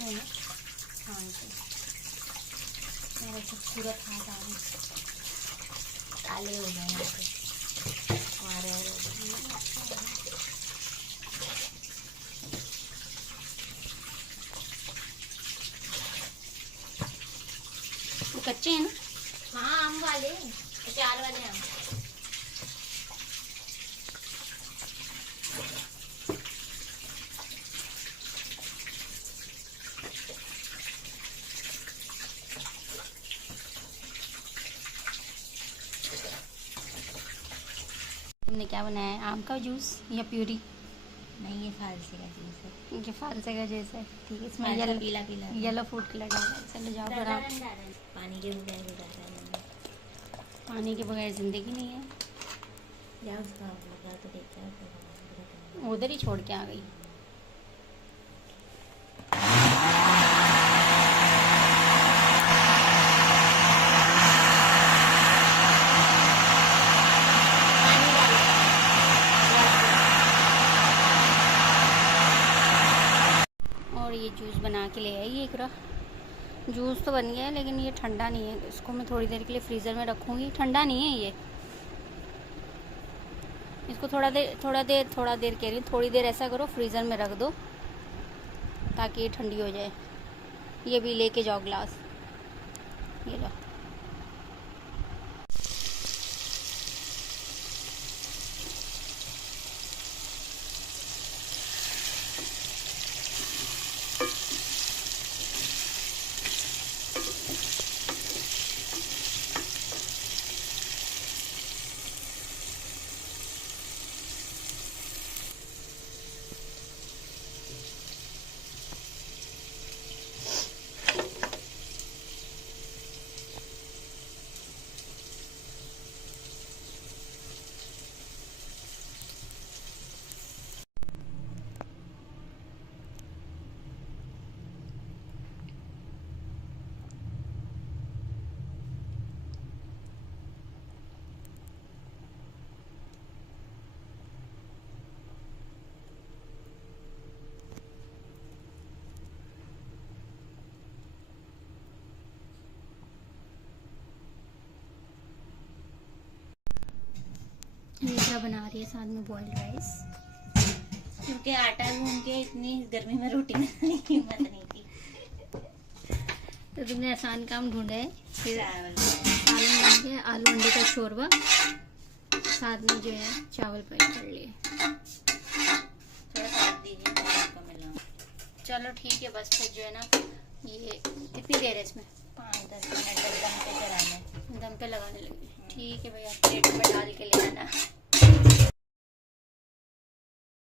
दो ना। हाँ मेरा खूबसूरत हाथ आ रहे काले हो गए यहाँ पे हमारे। वो कच्चे हैं ना? हाँ आम वाले, अचार वाले आम। तुमने क्या बनाया है? आम का जूस या प्यूरी? नहीं ये फालसे का जूस है। ये फालसे का जूस है, ठीक है। इसमें फालसा पीला पीला येलो फूड कलर डाला है। चलो जाओ फिर आप। पानी के बगैर गुजारा है। पानी के बगैर जिंदगी नहीं है। या उसका लगा तो देखा है, उधर ही छोड़ के आ गई। और ये जूस बना के ले आई एक रहा। जूस तो बन गया है लेकिन ये ठंडा नहीं है, इसको मैं थोड़ी देर के लिए फ्रीज़र में रखूँगी। ठंडा नहीं है ये, इसको थोड़ा देर कह रही हूँ, थोड़ी देर ऐसा करो फ्रीज़र में रख दो ताकि ये ठंडी हो जाए। ये भी लेके जाओ ग्लास, ये लो। क्या बना रही है साथ में बॉइल्ड राइस, क्योंकि आटा गूंद के इतनी गर्मी में रोटी बनाने की हिम्मत नहीं थी। तो तुमने आसान काम ढूंढा है। फिर चावल सालन बन गया, आलू अंडे का शोरबा, साथ में जो है चावल पैक कर लिए। थोड़ा साथ दीजिए आपको मिला। चलो ठीक है, बस फिर जो है ना ये कितनी देर है इसमें? 5-10 मिनट तक दम पे चलाना है। दम पे लगाने लगे। ठीक है भैया, प्लेट में डाल के ले आना।